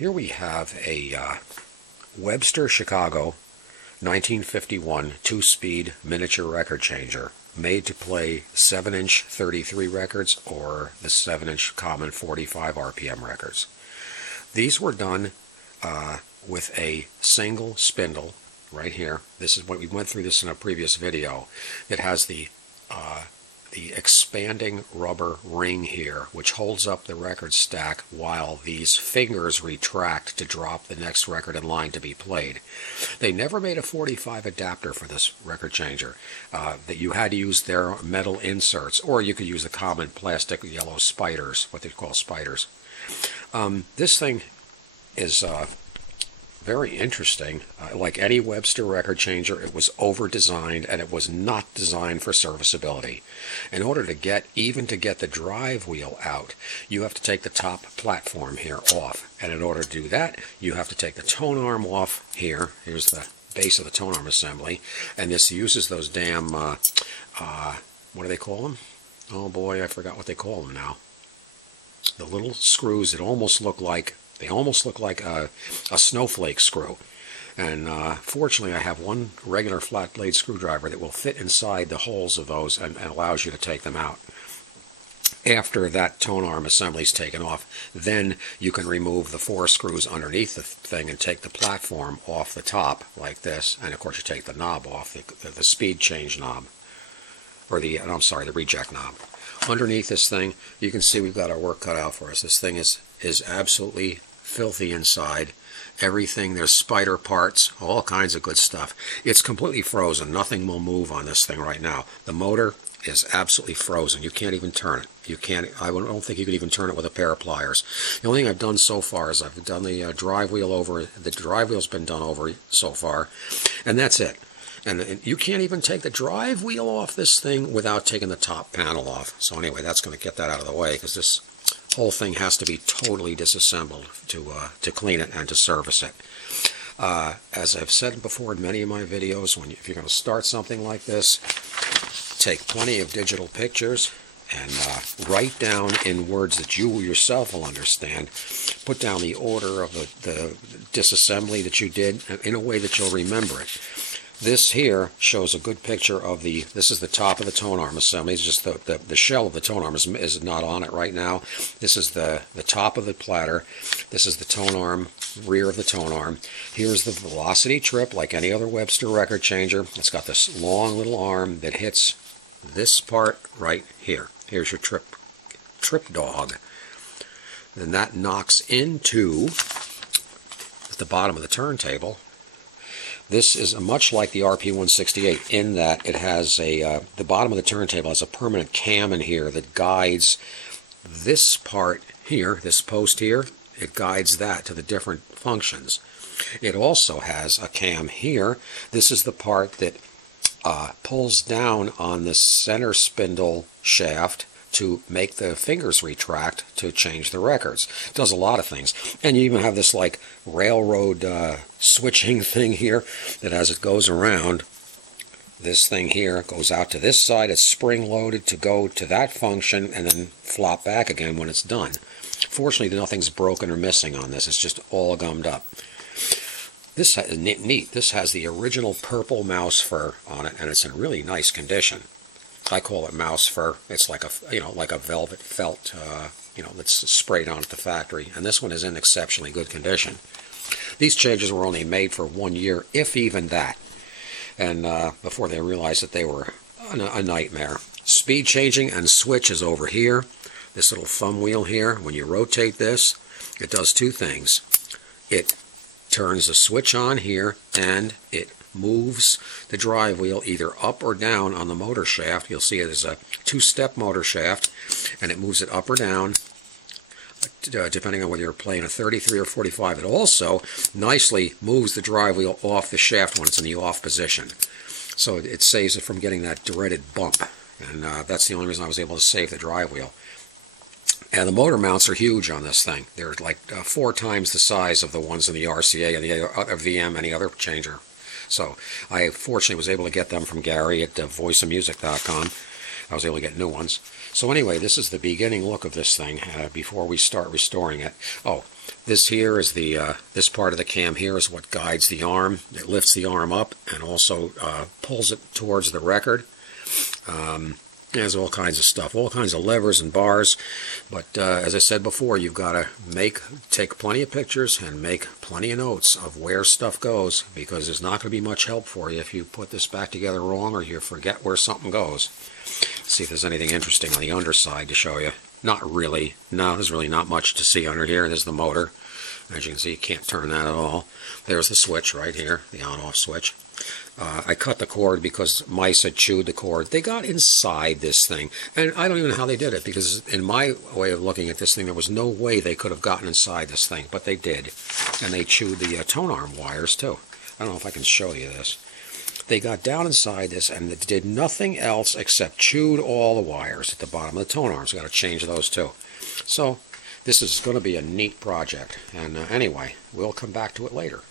Here we have a Webster Chicago 1951 two-speed miniature record changer made to play 7-inch 33 records or the 7-inch common 45 RPM records. These were done with a single spindle right here. This is what we went through this in a previous video. It has the expanding rubber ring here, which holds up the record stack while these fingers retract to drop the next record in line to be played. They never made a 45 adapter for this record changer. That you had to use their metal inserts, or you could use the common plastic yellow spiders, what they call spiders. This thing is very interesting. Like any Webster record changer, it was over-designed, and it was not designed for serviceability. In order to get the drive wheel out, you have to take the top platform here off. And in order to do that, you have to take the tone arm off here. Here's the base of the tone arm assembly. And this uses those damn, what do they call them? Oh boy, I forgot what they call them now. The little screws that almost look like a snowflake screw. And fortunately, I have one regular flat blade screwdriver that will fit inside the holes of those and allows you to take them out. After that tone arm assembly is taken off, then you can remove the 4 screws underneath the thing and take the platform off the top like this. And of course, you take the knob off, the speed change knob, or the reject knob. Underneath this thing, you can see we've got our work cut out for us. This thing is absolutely filthy inside. Everything, there's spider parts, all kinds of good stuff. It's completely frozen. Nothing will move on this thing right now. The motor is absolutely frozen. You can't even turn it. I don't think you could even turn it with a pair of pliers. The only thing I've done so far is I've done the drive wheel over. The drive wheel's been done over so far, and that's it. And you can't even take the drive wheel off this thing without taking the top panel off. So anyway, that's going to get that out of the way, because this whole thing has to be totally disassembled to clean it and to service it. As I've said before in many of my videos, if you're going to start something like this, take plenty of digital pictures and write down in words that you yourself will understand. Put down the order of the disassembly that you did in a way that you'll remember it. This here shows a good picture of this is the top of the tone arm assembly. It's just the shell of the tone arm is not on it right now. This is the top of the platter. This is the tone arm, rear of the tone arm. Here's the velocity trip, like any other Webster record changer. It's got this long little arm that hits this part right here. Here's your trip dog. Then that knocks into the bottom of the turntable. This is much like the RP168 in that it has the bottom of the turntable has a permanent cam in here that guides this part here, this post here. It guides that to the different functions. It also has a cam here. This is the part that pulls down on the center spindle shaft to make the fingers retract to change the records. It does a lot of things. And you even have this like railroad switching thing here that as it goes around, this thing here goes out to this side. It's spring-loaded to go to that function and then flop back again when it's done. Fortunately, nothing's broken or missing on this. It's just all gummed up. This is neat. This has the original purple mouse fur on it, and it's in really nice condition. I call it mouse fur. It's like a velvet felt, that's sprayed on at the factory. And this one is in exceptionally good condition. These changes were only made for 1 year, if even that. And before they realized that they were a nightmare. Speed changing and switch is over here. This little thumb wheel here, when you rotate this, it does 2 things. It turns the switch on here, and it moves the drive wheel either up or down on the motor shaft. You'll see it is a 2-step motor shaft, and it moves it up or down depending on whether you're playing a 33 or 45. It also nicely moves the drive wheel off the shaft when it's in the off position. So it saves it from getting that dreaded bump, and that's the only reason I was able to save the drive wheel. And the motor mounts are huge on this thing. They're like 4 times the size of the ones in the RCA and the other VM, any other changer. So I fortunately was able to get them from Gary at voiceofmusic.com. I was able to get new ones. So anyway, this is the beginning look of this thing before we start restoring it. Oh, This here is this part of the cam here is what guides the arm. It lifts the arm up and also pulls it towards the record. There's all kinds of stuff, all kinds of levers and bars. But as I said before, you've got to take plenty of pictures and make plenty of notes of where stuff goes, because there's not going to be much help for you if you put this back together wrong or you forget where something goes. See if there's anything interesting on the underside to show you. Not really. No, there's really not much to see under here. There's the motor. As you can see, you can't turn that at all. There's the switch right here, the on-off switch. I cut the cord because mice had chewed the cord. They got inside this thing, and I don't even know how they did it, because in my way of looking at this thing, there was no way they could have gotten inside this thing, but they did, and they chewed the tone arm wires too. I don't know if I can show you this. They got down inside this and it did nothing else except chewed all the wires at the bottom of the tone arms. Got to change those too. So this is going to be a neat project, and anyway, we'll come back to it later.